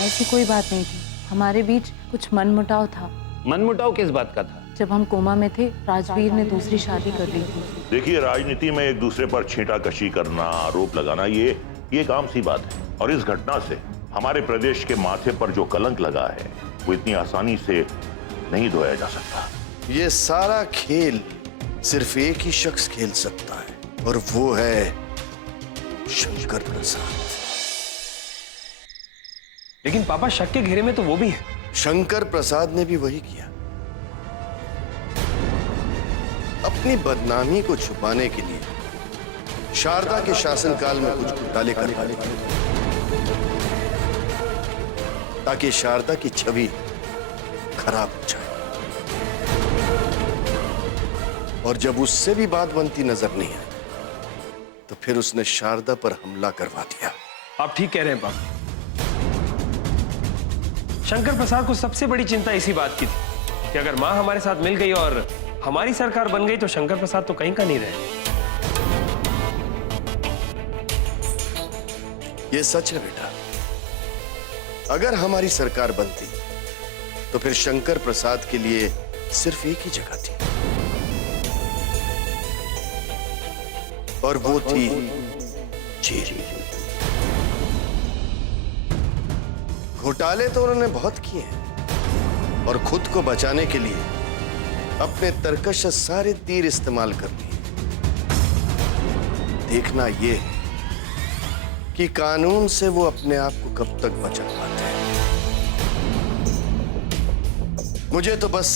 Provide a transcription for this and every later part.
ऐसी कोई बात नहीं थी, हमारे बीच कुछ मनमुटाव था। मनमुटाव किस बात का था? जब हम कोमा में थे, राजवीर ने दूसरी शादी कर ली थी। देखिए, राजनीति में एक दूसरे पर छींटाकशी करना, आरोप लगाना, ये एक आम सी बात है। और इस घटना से हमारे प्रदेश के माथे पर जो कलंक लगा है वो इतनी आसानी से नहीं धोया जा सकता। ये सारा खेल सिर्फ एक ही शख्स खेल सकता है और वो है शंकर प्रसाद। लेकिन पापा, शक के घेरे में तो वो भी है। शंकर प्रसाद ने भी वही किया। अपनी बदनामी को छुपाने के लिए शारदा के शासनकाल में कुछ घोटाले करवा लिए ताकि शारदा की छवि खराब हो जाए। और जब उससे भी बात बनती नजर नहीं आई तो फिर उसने शारदा पर हमला करवा दिया। आप ठीक कह रहे हैं पापा। शंकर प्रसाद को सबसे बड़ी चिंता इसी बात की थी कि अगर मां हमारे साथ मिल गई और हमारी सरकार बन गई तो शंकर प्रसाद तो कहीं का नहीं रहे। ये सच है बेटा। अगर हमारी सरकार बनती तो फिर शंकर प्रसाद के लिए सिर्फ एक ही जगह थी और वो थी जेल। घोटाले तो उन्होंने बहुत किए हैं और खुद को बचाने के लिए अपने तरकश सारे तीर इस्तेमाल कर लिए। देखना यह है कि कानून से वो अपने आप को कब तक बचा पाते हैं। मुझे तो बस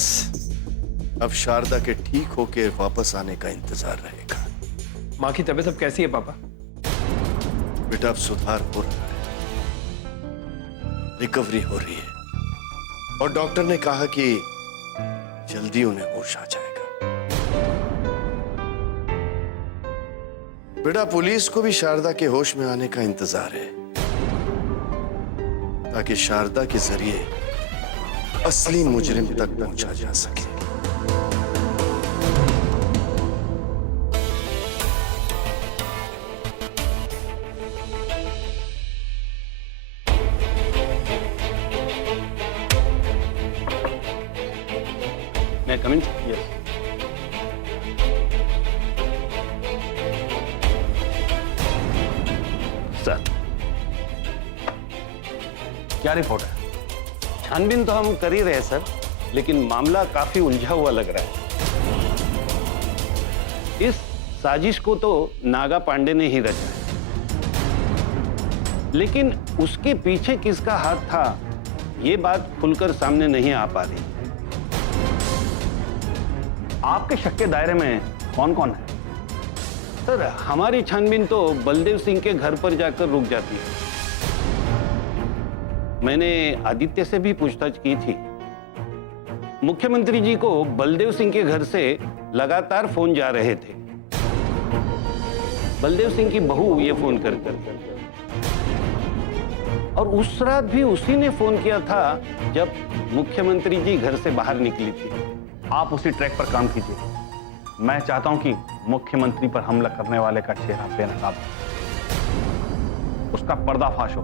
अब शारदा के ठीक होके वापस आने का इंतजार रहेगा। मां की तबीयत अब कैसी है पापा? बेटा, अब सुधार हो रहा है, रिकवरी हो रही है और डॉक्टर ने कहा कि जल्दी उन्हें होश आ जाएगा। बेटा, पुलिस को भी शारदा के होश में आने का इंतजार है ताकि शारदा के जरिए असली मुजरिम तक पहुंचा जा सके। मैं कमिंग? Yes sir. क्या रिपोर्ट है? छानबीन तो हम कर ही रहे हैं सर, लेकिन मामला काफी उलझा हुआ लग रहा है। इस साजिश को तो नागा पांडे ने ही रचा है, लेकिन उसके पीछे किसका हाथ था ये बात खुलकर सामने नहीं आ पा रही। आपके शक के दायरे में कौन कौन है? सर, हमारी छानबीन तो बलदेव सिंह के घर पर जाकर रुक जाती है। मैंने आदित्य से भी पूछताछ की थी। मुख्यमंत्री जी को बलदेव सिंह के घर से लगातार फोन जा रहे थे। बलदेव सिंह की बहू ये फोन कर और उस रात भी उसी ने फोन किया था जब मुख्यमंत्री जी घर से बाहर निकली थी। आप उसी ट्रैक पर काम कीजिए। मैं चाहता हूं कि मुख्यमंत्री पर हमला करने वाले का चेहरा बेनकाब हो, उसका पर्दाफाश हो,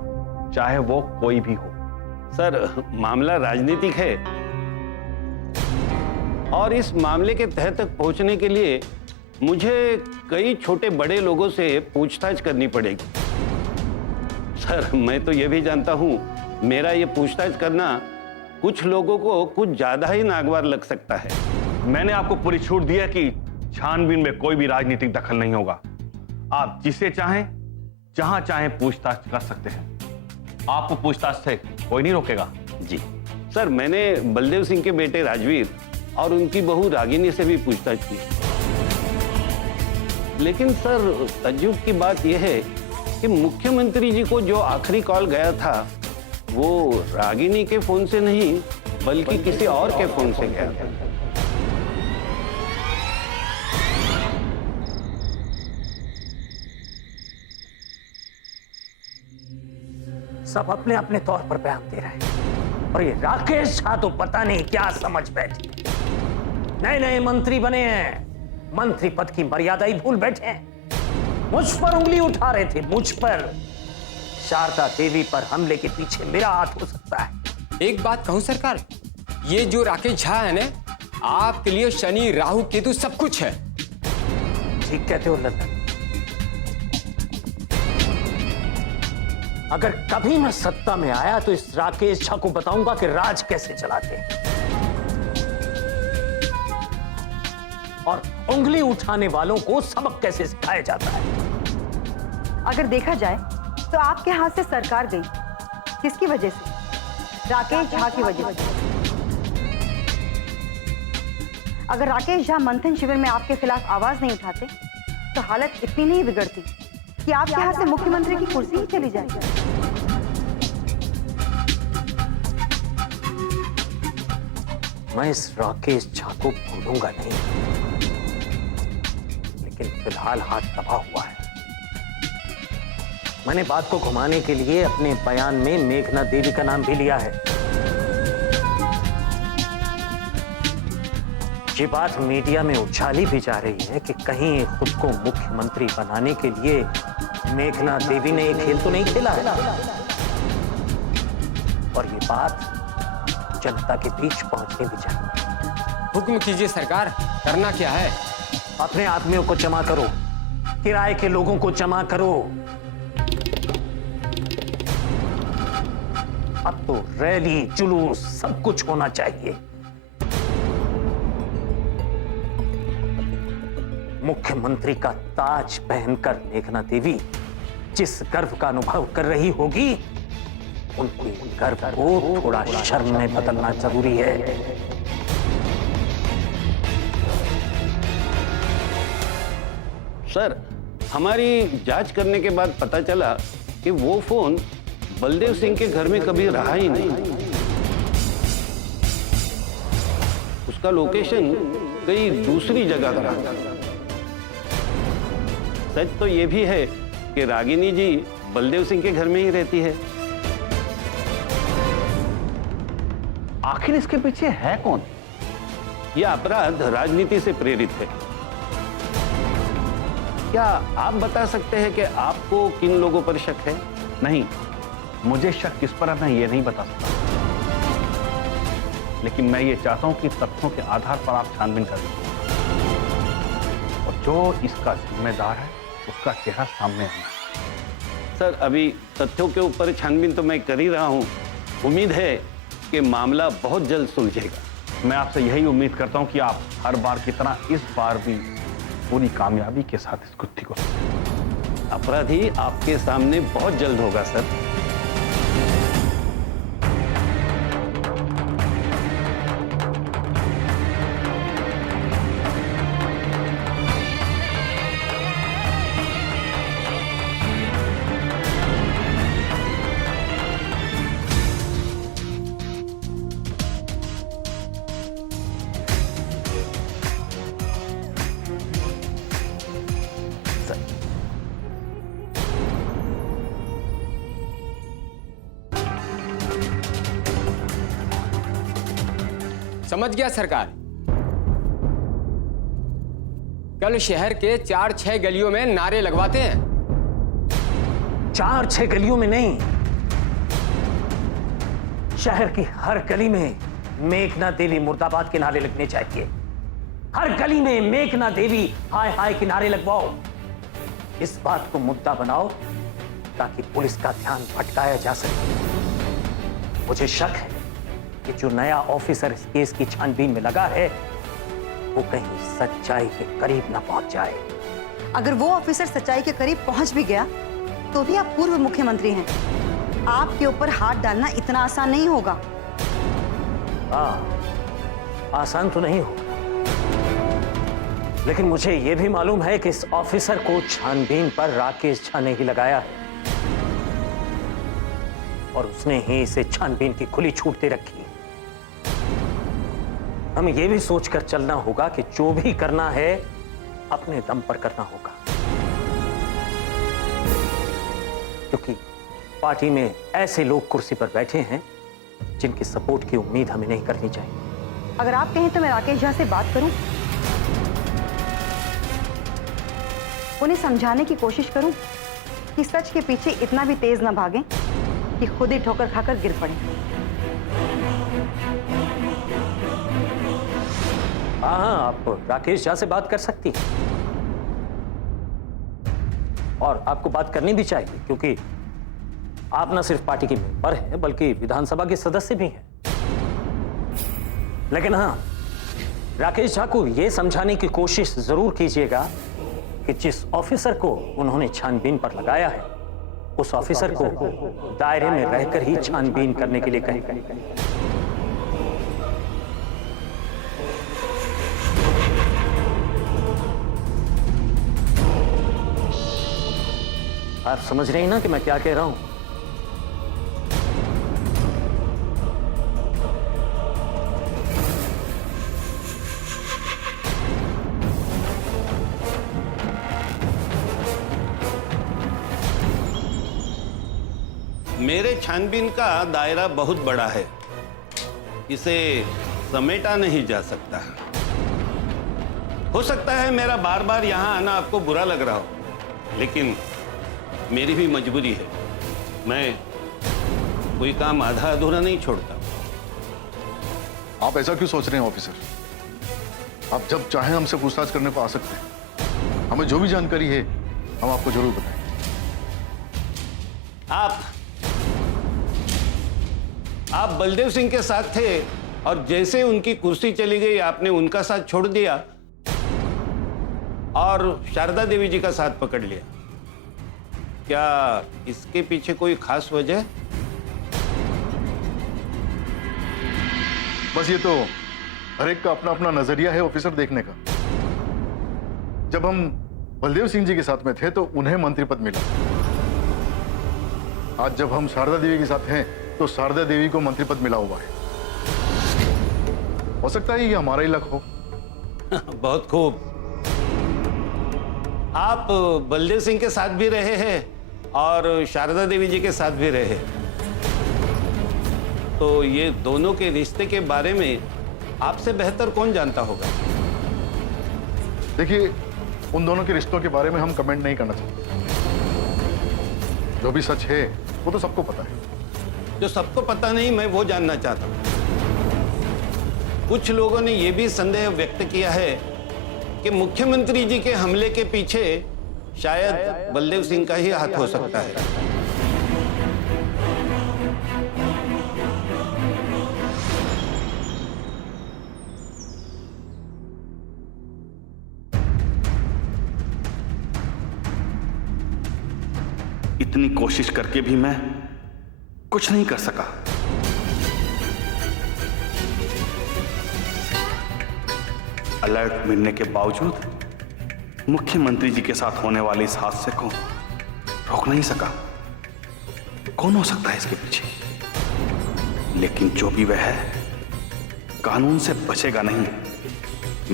चाहे वो कोई भी हो। सर, मामला राजनीतिक है और इस मामले के तह तक पहुंचने के लिए मुझे कई छोटे बड़े लोगों से पूछताछ करनी पड़ेगी। सर, मैं तो यह भी जानता हूं मेरा ये पूछताछ करना कुछ लोगों को कुछ ज्यादा ही नागवार लग सकता है। मैंने आपको पूरी छूट दी है कि छानबीन में कोई भी राजनीतिक दखल नहीं होगा। आप जिसे चाहें जहां चाहें पूछताछ कर सकते हैं। आपको पूछताछ से कोई नहीं रोकेगा। जी सर, मैंने बलदेव सिंह के बेटे राजवीर और उनकी बहू रागिनी से भी पूछताछ की, लेकिन सर तज्जुब की बात यह है कि मुख्यमंत्री जी को जो आखिरी कॉल गया था वो रागिनी के फोन से नहीं बल्कि किसी और के फोन से गया था। सब अपने अपने तौर पर बयान दे रहे हैं और ये राकेश झा तो पता नहीं क्या समझ बैठी। नए नए मंत्री बने हैं, मंत्री पद की मर्यादा ही भूल बैठे हैं। मुझ पर उंगली उठा रहे थे, मुझ पर। शारदा देवी पर हमले के पीछे मेरा हाथ हो सकता है। एक बात कहूं सरकार, ये जो राकेश झा है ना, आपके लिए शनि राहु केतु सब कुछ है। ठीक कहते हो लल्लन। अगर कभी मैं सत्ता में आया तो इस राकेश झा को बताऊंगा कि राज कैसे चलाते हैं और उंगली उठाने वालों को सबक कैसे सिखाया जाता है। अगर देखा जाए तो आपके हाथ से सरकार गई किसकी वजह से? राकेश झा की वजह से। अगर राकेश झा मंथन शिविर में आपके खिलाफ आवाज नहीं उठाते तो हालत इतनी नहीं बिगड़ती कि आपके हाथ से मुख्यमंत्री की कुर्सी ही चली जाए। मैं इस राकेश झा को भूलूंगा नहीं, लेकिन फिलहाल हाथ दबा हुआ है। मैंने बात को घुमाने के लिए अपने बयान में मेघना देवी का नाम भी लिया है। ये बात मीडिया में उछाली भी जा रही है कि कहीं खुद को मुख्यमंत्री बनाने के लिए मेघना देवी ने एक खेल तो नहीं खेला है। और ये बात जनता के बीच पहुंचनी भी चाहिए। हुक्म कीजिए सरकार, करना क्या है? अपने आदमियों को जमा करो, किराए के लोगों को जमा करो। अब तो रैली जुलूस सब कुछ होना चाहिए। मुख्यमंत्री का ताज पहनकर मेघना देवी जिस गर्व का अनुभव कर रही होगी, उनके गर्व को थोड़ा शर्म में बदलना जरूरी है। सर, हमारी जांच करने के बाद पता चला कि वो फोन बलदेव सिंह के घर में कभी रहा ही नहीं। उसका लोकेशन कहीं दूसरी जगह का रहा। सच तो ये भी है कि रागिनी जी बलदेव सिंह के घर में ही रहती है। आखिर इसके पीछे है कौन? यह अपराध राजनीति से प्रेरित है। क्या आप बता सकते हैं कि आपको किन लोगों पर शक है? नहीं, मुझे शक किस पर है मैं ये नहीं बता सकता, लेकिन मैं ये चाहता हूं कि तथ्यों के आधार पर आप छानबीन करें और जो इसका जिम्मेदार है उसका चेहरा सामने आना है। सर, अभी तथ्यों के ऊपर छानबीन तो मैं कर ही रहा हूं। उम्मीद है कि मामला बहुत जल्द सुलझेगा। मैं आपसे यही उम्मीद करता हूं कि आप हर बार की तरह इस बार भी पूरी कामयाबी के साथ इस गुत्थी को अपराधी आपके सामने बहुत जल्द होगा सर। समझ गया सरकार। कल शहर के 4-6 गलियों में नारे लगवाते हैं। 4-6 गलियों में नहीं, शहर की हर गली में मेघना देवी मुर्दाबाद के नारे लगने चाहिए। हर गली में मेघना देवी हाय हाय के नारे लगवाओ। इस बात को मुद्दा बनाओ ताकि पुलिस का ध्यान भटकाया जा सके। मुझे शक है कि जो नया ऑफिसर इस केस की छानबीन में लगा है वो कहीं सच्चाई के करीब ना पहुंच जाए। अगर वो ऑफिसर सच्चाई के करीब पहुंच भी गया तो भी आप पूर्व मुख्यमंत्री हैं। आपके ऊपर हाथ डालना इतना आसान नहीं होगा। आसान तो नहीं होगा, लेकिन मुझे यह भी मालूम है कि इस ऑफिसर को छानबीन पर राकेश झा ने ही लगाया है और उसने ही इसे छानबीन की खुली छूट दे रखी। हमें यह भी सोचकर चलना होगा कि जो भी करना है अपने दम पर करना होगा, क्योंकि पार्टी में ऐसे लोग कुर्सी पर बैठे हैं जिनकी सपोर्ट की उम्मीद हमें नहीं करनी चाहिए। अगर आप कहें तो मैं राकेश झा से बात करूं, उन्हें समझाने की कोशिश करूं कि सच के पीछे इतना भी तेज न भागें कि खुद ही ठोकर खाकर गिर पड़े। हाँ हाँ, आप राकेश झा से बात कर सकती हैं और आपको बात करनी भी चाहिए, क्योंकि आप न सिर्फ पार्टी के मेंबर हैं बल्कि विधानसभा के सदस्य भी हैं। लेकिन हाँ, राकेश झा को यह समझाने की कोशिश जरूर कीजिएगा कि जिस ऑफिसर को उन्होंने छानबीन पर लगाया है उस ऑफिसर को दायरे में रहकर ही छानबीन करने के लिए कहें। आप समझ रहे हैं ना कि मैं क्या कह रहा हूं? मेरे छानबीन का दायरा बहुत बड़ा है, इसे समेटा नहीं जा सकता। हो सकता है मेरा बार बार यहां आना आपको बुरा लग रहा हो, लेकिन मेरी भी मजबूरी है। मैं कोई काम आधा अधूरा नहीं छोड़ता। आप ऐसा क्यों सोच रहे हैं ऑफिसर? आप जब चाहें हमसे पूछताछ करने को आ सकते हैं। हमें जो भी जानकारी है हम आपको जरूर बताएं। आप बलदेव सिंह के साथ थे और जैसे उनकी कुर्सी चली गई आपने उनका साथ छोड़ दिया और शारदा देवी जी का साथ पकड़ लिया। क्या इसके पीछे कोई खास वजह? बस ये तो हर एक का अपना अपना नजरिया है ऑफिसर देखने का। जब हम बलदेव सिंह जी के साथ में थे तो उन्हें मंत्री पद मिला। आज जब हम शारदा देवी के साथ हैं तो शारदा देवी को मंत्री पद मिला हुआ है। हो सकता है ये हमारा ही लक हो। बहुत खूब। आप बलदेव सिंह के साथ भी रहे हैं और शारदा देवी जी के साथ भी रहे, तो ये दोनों के रिश्ते के बारे में आपसे बेहतर कौन जानता होगा? देखिए, उन दोनों के रिश्तों के बारे में हम कमेंट नहीं करना चाहते। जो भी सच है वो तो सबको पता है। जो सबको पता नहीं, मैं वो जानना चाहता हूं। कुछ लोगों ने यह भी संदेह व्यक्त किया है कि मुख्यमंत्री जी के हमले के पीछे शायद बलदेव सिंह का ही हाथ हो सकता है। इतनी कोशिश करके भी मैं कुछ नहीं कर सका। अलर्ट मिलने के बावजूद मुख्यमंत्री जी के साथ होने वाले इस हादसे को रोक नहीं सका। कौन हो सकता है इसके पीछे? लेकिन जो भी वह है, कानून से बचेगा नहीं।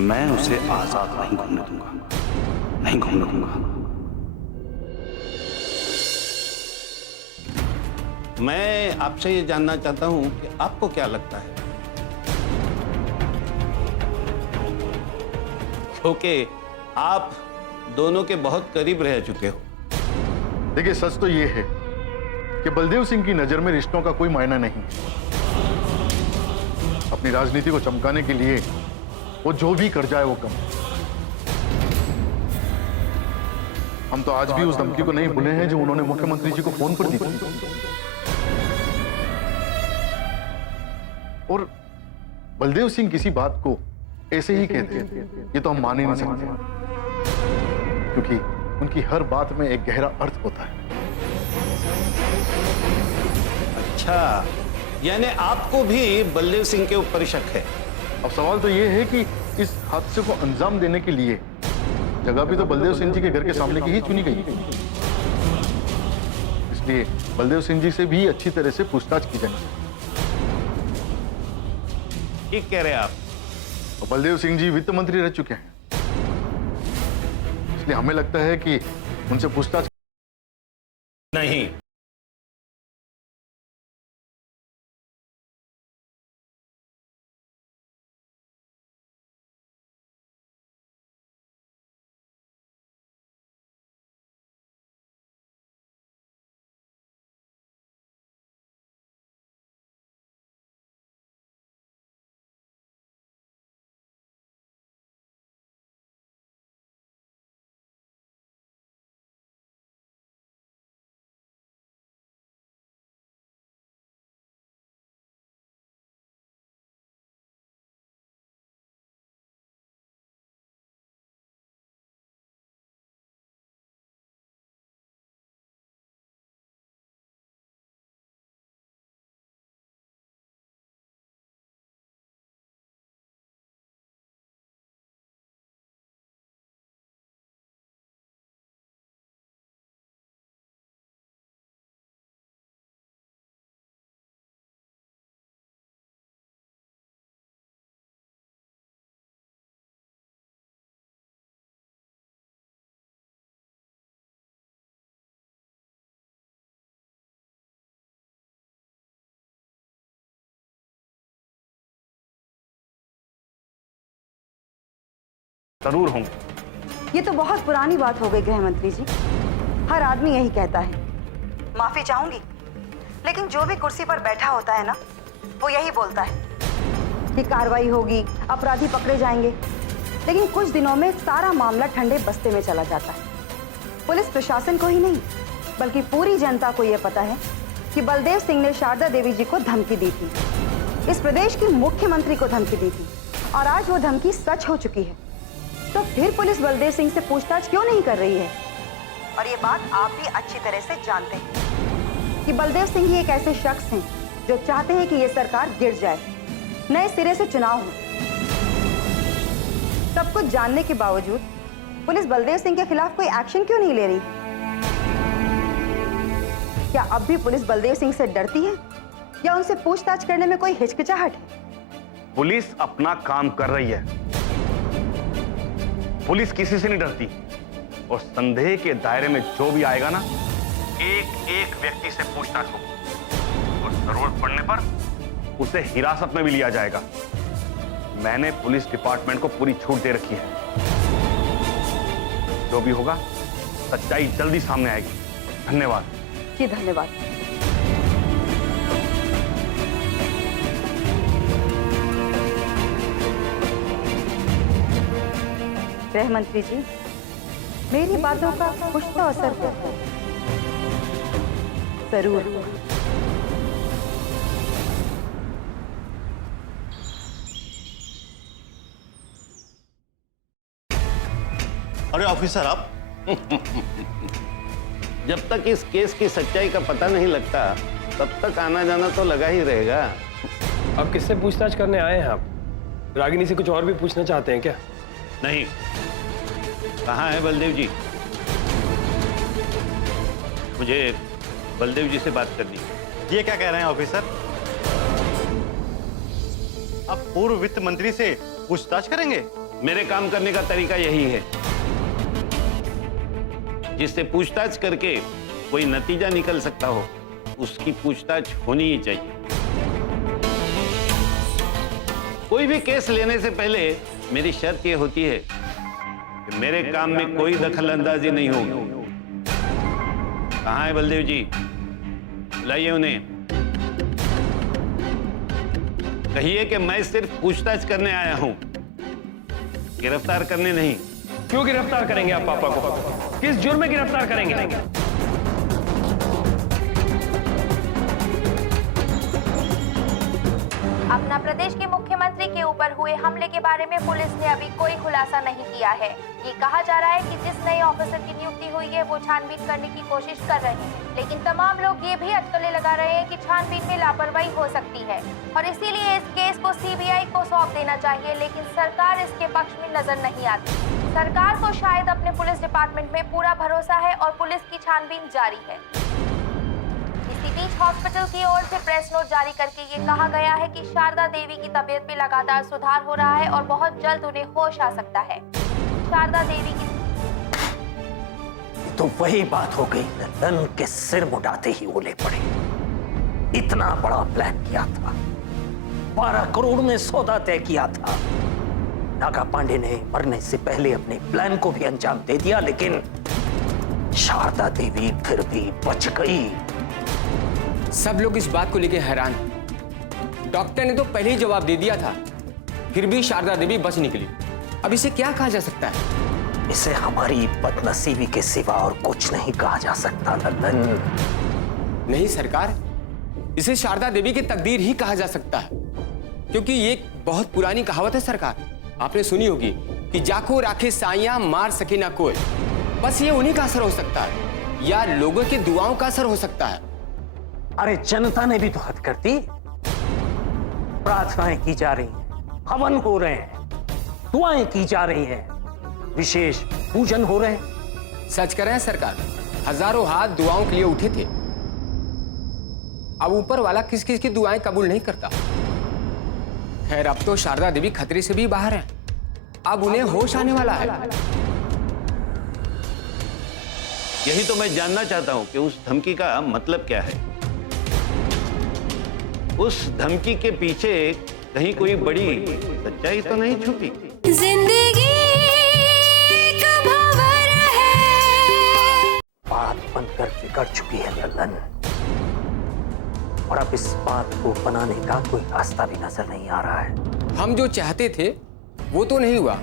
मैं उसे आजाद नहीं घूमने दूंगा, नहीं घूमने दूंगा। मैं आपसे ये जानना चाहता हूं कि आपको क्या लगता है, क्योंकि आप दोनों के बहुत करीब रह चुके हो। देखिए, सच तो ये है कि बलदेव सिंह की नजर में रिश्तों का कोई मायना नहीं। अपनी राजनीति को चमकाने के लिए वो जो भी कर जाए वो कम। हम तो आज भी उस धमकी को नहीं भूले हैं जो उन्होंने मुख्यमंत्री जी को फोन पर दी थी। और बलदेव सिंह किसी बात को ऐसे ही कहते हैं, ये तो हम मान ही नहीं सकते, क्योंकि उनकी हर बात में एक गहरा अर्थ होता है। अच्छा, यानी आपको भी बलदेव सिंह के ऊपर शक है? अब सवाल तो ये है कि इस हादसे को अंजाम देने के लिए जगह भी तो बलदेव सिंह जी के घर के सामने की ही चुनी गई। इसलिए बलदेव सिंह जी से भी अच्छी तरह से पूछताछ की जानी चाहिए। ठीक कह रहे हैं आप। और बलदेव सिंह जी वित्त मंत्री रह चुके हैं, इसलिए हमें लगता है कि उनसे पूछताछ नहीं। जरूर होंगे। ये तो बहुत पुरानी बात हो गई गृह मंत्री जी। हर आदमी यही कहता है। माफी चाहूंगी, लेकिन जो भी कुर्सी पर बैठा होता है ना, वो यही बोलता है कि कार्रवाई होगी, अपराधी पकड़े जाएंगे। लेकिन कुछ दिनों में सारा मामला ठंडे बस्ते में चला जाता है। पुलिस प्रशासन को ही नहीं, बल्कि पूरी जनता को यह पता है कि बलदेव सिंह ने शारदा देवी जी को धमकी दी थी, इस प्रदेश के मुख्यमंत्री को धमकी दी थी, और आज वो धमकी सच हो चुकी है। तो फिर पुलिस बलदेव सिंह से पूछताछ क्यों नहीं कर रही है? और ये बात आप भी अच्छी तरह से जानते हैं कि बलदेव सिंह ही एक ऐसे शख्स हैं जो चाहते हैं कि ये सरकार गिर जाए, नए सिरे से चुनाव हो। सब कुछ जानने के बावजूद पुलिस बलदेव सिंह के खिलाफ कोई एक्शन क्यों नहीं ले रही? क्या अब भी पुलिस बलदेव सिंह से डरती है या उनसे पूछताछ करने में कोई हिचकिचाहट है? पुलिस अपना काम कर रही है। पुलिस किसी से नहीं डरती, और संदेह के दायरे में जो भी आएगा ना, एक एक व्यक्ति से पूछताछ होगी, और जरूरत पड़ने पर उसे हिरासत में भी लिया जाएगा। मैंने पुलिस डिपार्टमेंट को पूरी छूट दे रखी है। जो भी होगा, सच्चाई जल्दी सामने आएगी। धन्यवाद जी, धन्यवाद। गृह मंत्री जी, मेरी बातों का कुछ तो असर होगा जरूर। अरे ऑफिसर आप जब तक इस केस की सच्चाई का पता नहीं लगता, तब तक आना जाना तो लगा ही रहेगा। अब किससे पूछताछ करने आए हैं आप? रागिनी से कुछ और भी पूछना चाहते हैं क्या? नहीं। कहाँ है बलदेव जी? मुझे बलदेव जी से बात करनी है। ये क्या कह रहे हैं ऑफिसर? आप पूर्व वित्त मंत्री से पूछताछ करेंगे? मेरे काम करने का तरीका यही है। जिससे पूछताछ करके कोई नतीजा निकल सकता हो, उसकी पूछताछ होनी ही चाहिए। कोई भी केस लेने से पहले मेरी शर्त यह होती है कि मेरे काम में कोई दखल अंदाजी नहीं होगी। कहाँ है बलदेव जी? बुलाइए उन्हें। कहिए कि मैं सिर्फ पूछताछ करने आया हूं, गिरफ्तार करने नहीं। क्यों गिरफ्तार करेंगे आप पापा को? किस जुर्म में गिरफ्तार करेंगे? अपना प्रदेश के मुख्यमंत्री के ऊपर हुए हमले के बारे में पुलिस ने अभी कोई खुलासा नहीं किया है। ये कहा जा रहा है कि जिस नए ऑफिसर की नियुक्ति हुई है वो छानबीन करने की कोशिश कर रहे हैं, लेकिन तमाम लोग ये भी अटकलें लगा रहे हैं कि छानबीन में लापरवाही हो सकती है और इसीलिए इस केस को सीबीआई को सौंप देना चाहिए। लेकिन सरकार इसके पक्ष में नजर नहीं आती। सरकार को शायद अपने पुलिस डिपार्टमेंट में पूरा भरोसा है और पुलिस की छानबीन जारी है। इसी बीच हॉस्पिटल की ओर से प्रेस नोट जारी करके ये कहा गया है कि शारदा देवी की तबीयत में लगातार सुधार हो रहा है और बहुत जल्द उन्हें होश आ सकता है। शारदा देवी की तो वही बात हो गई, ललन के सिर मुड़ाते ही ओले पड़े। इतना बड़ा प्लान किया था, 12 करोड़ में सौदा तय किया था। नागा पांडे ने मरने से पहले अपने प्लान को भी अंजाम दे दिया, लेकिन शारदा देवी फिर भी बच गई। सब लोग इस बात को लेकर हैरान हैं। डॉक्टर ने तो पहले ही जवाब दे दिया था, फिर भी शारदा देवी बच निकली। अब इसे क्या कहा जा सकता है? इसे हमारी बदनसीबी के सिवा और कुछ नहीं कहा जा सकता ललन। नहीं सरकार, इसे शारदा देवी की तकदीर ही कहा जा सकता है, क्योंकि ये एक बहुत पुरानी कहावत है सरकार। आपने सुनी होगी कि जाको राखे साइयां मार सके ना कोई। बस ये उन्हीं का असर हो सकता है या लोगों की दुआओं का असर हो सकता है। अरे जनता ने भी तो हद कर दी। प्रार्थनाएं की जा रही हैं, हवन हो रहे हैं, दुआएं की जा रही हैं, विशेष पूजन हो रहे हैं। सच कह रहे हैं सरकार, हजारों हाथ दुआओं के लिए उठे थे। अब ऊपर वाला किस किस की दुआएं कबूल नहीं करता। खैर, अब तो शारदा देवी खतरे से भी बाहर है। अब उन्हें होश आने वाला है। यही तो मैं जानना चाहता हूं कि उस धमकी का मतलब क्या है। उस धमकी के पीछे कहीं कोई बड़ी सच्चाई तो नहीं छुपी? जिंदगी बनकर बिगड़ चुकी है ललन, और अब इस बात को बनाने का कोई रास्ता भी नजर नहीं आ रहा है। हम जो चाहते थे वो तो नहीं हुआ,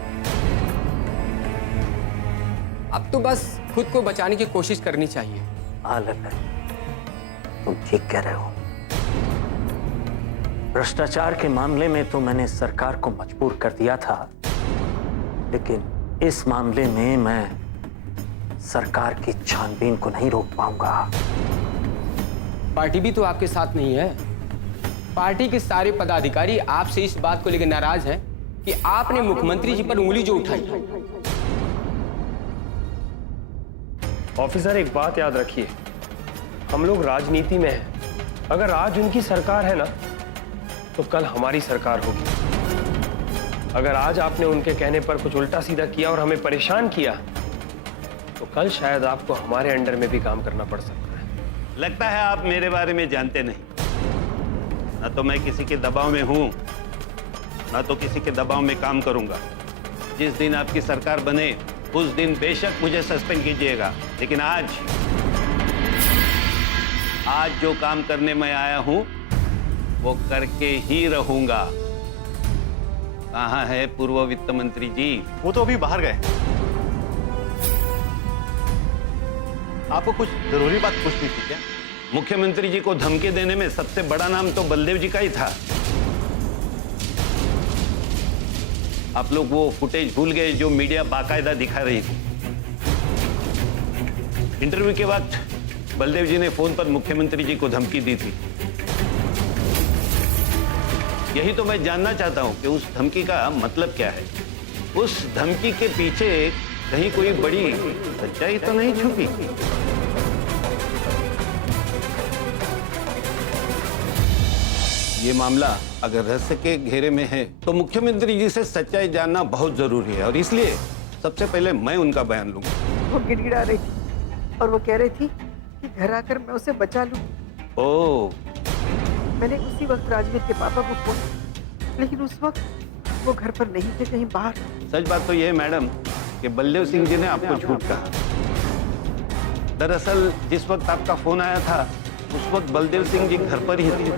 अब तो बस खुद को बचाने की कोशिश करनी चाहिए। हाँ ललन, तुम ठीक कह रहे हो। भ्रष्टाचार के मामले में तो मैंने सरकार को मजबूर कर दिया था, लेकिन इस मामले में मैं सरकार की छानबीन को नहीं रोक पाऊंगा। पार्टी भी तो आपके साथ नहीं है। पार्टी के सारे पदाधिकारी आपसे इस बात को लेकर नाराज हैं कि आपने मुख्यमंत्री जी पर उंगली जो उठाई। ऑफिसर, एक बात याद रखिए, हम लोग राजनीति में हैं। अगर आज उनकी सरकार है ना, तो कल हमारी सरकार होगी। अगर आज आपने उनके कहने पर कुछ उल्टा सीधा किया और हमें परेशान किया, तो कल शायद आपको हमारे अंडर में भी काम करना पड़ सकता है। लगता है आप मेरे बारे में जानते नहीं। ना तो मैं किसी के दबाव में हूं, ना तो किसी के दबाव में काम करूंगा। जिस दिन आपकी सरकार बने उस दिन बेशक मुझे सस्पेंड कीजिएगा, लेकिन आज जो काम करने मैं आया हूं वो करके ही रहूंगा। कहां है पूर्व वित्त मंत्री जी? वो तो अभी बाहर गए। आपको कुछ जरूरी बात पूछनी थी क्या? मुख्यमंत्री जी को धमकी देने में सबसे बड़ा नाम तो बलदेव जी का ही था। आप लोग वो फुटेज भूल गए जो मीडिया बाकायदा दिखा रही थी। इंटरव्यू के वक्त बलदेव जी ने फोन पर मुख्यमंत्री जी को धमकी दी थी। यही तो मैं जानना चाहता हूं कि उस धमकी का मतलब क्या है। उस धमकी के पीछे कहीं कोई बड़ी सच्चाई तो नहीं छुपी? ये मामला अगर रहस्य के घेरे में है तो मुख्यमंत्री जी से सच्चाई जानना बहुत जरूरी है, और इसलिए सबसे पहले मैं उनका बयान लूंगा। वो गिड़गिड़ा रही थी और वो कह रही थी कि घर आकर मैं उसे बचा लूं। ओह, मैंने उसी वक्त राजवीर के पापा को फोन, लेकिन उस वक्त वो घर पर नहीं थे, कहीं बाहर। सच बात तो यह है मैडम कि बलदेव सिंह जी ने आपको झूठ कहा। दरअसल जिस वक्त आपका फोन आया था उस वक्त बलदेव सिंह जी घर पर ही थे।